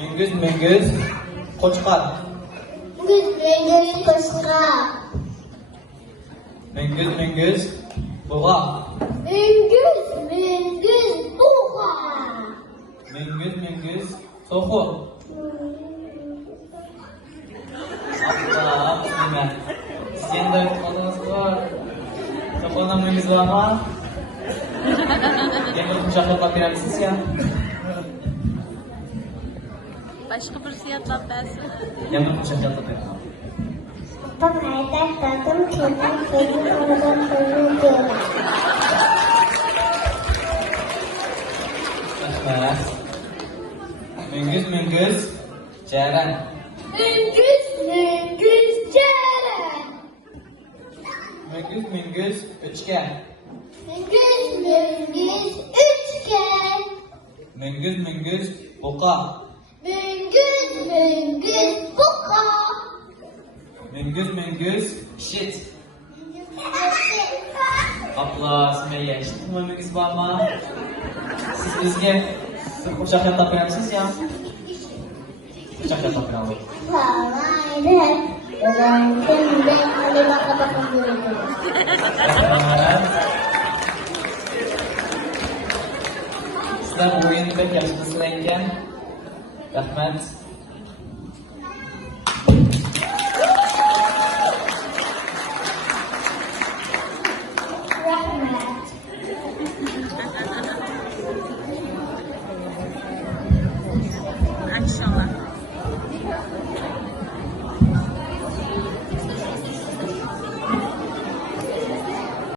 Müngüz, qo'chqor. Müngüz, qo'chqor. Müngüz, buğa. Müngüz, buğa. Müngüz, so'xu. Allah, bismillah. Sen de oldunuz var. So'xudan müngüz var mı? Demir kuşaklarla bilemsiniz ya. Başka bir siyatlap versin. Demir kuşaklarla bilemsiniz. Pemaitan tatum kinan kini orang penjual. Müngüz, ceren. Müngüz, jaran. Müngüz, üçgen. Müngüz, üçgen. Müngüz, buqa. Müngüz, buqa. Müngüz, şit. Abla, Sümeyye, işittin mi müngüz var mı? Siz bizge sırf uçak yatak bilemsiniz ya. Uçak yatak bilemsiniz. Hayır. Ben hali bakabakam dulu. Sizler bu oyunu pek yaxshi qilingan. Rahmat.